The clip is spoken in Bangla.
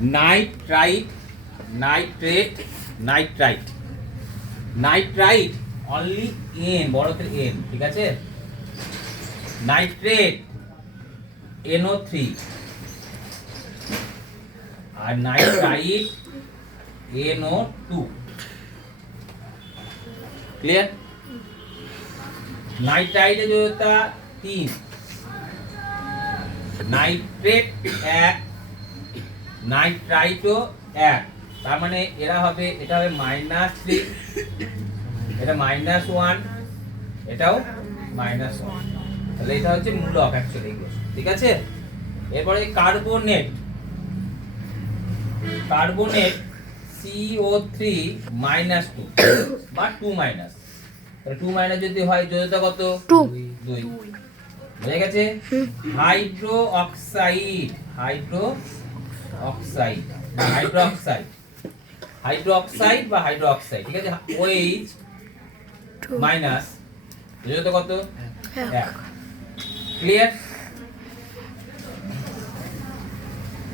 Nitrite, nitrate, nitrite. Nitrite only N, বড় হাতের এন, ঠিক আছে? নাইট্রেট NO3, আর নাইট্রাইট NO2। ক্লিয়ার? নাইট্রাইটের যোজ্যতা 3, নাইট্রেট 1, নাইট্রাইটও 1। তার মানে এরা হবে, এটা হবে -3, এটা -1, এটাও -1। তাহলে এটা হচ্ছে মূলক অ্যাকচুয়ালি, ঠিক আছে? এরপরে কার্বনেট, কার্বনেট CO3 -2 বা 2-, তাহলে 2- যদি হয় যোজ্যতা কত? 2 2। বুঝে গেছে? হাইড্রো অক্সাইড, হাইড্রো অক্সাইড বা হাইড্রোক্সাইড, হাইড্রোক্সাইড বা হাইড্রোক্সাইড, ঠিক আছে? OH মাইনাস, যোজ্যতা কত? 1। ক্লিয়ার?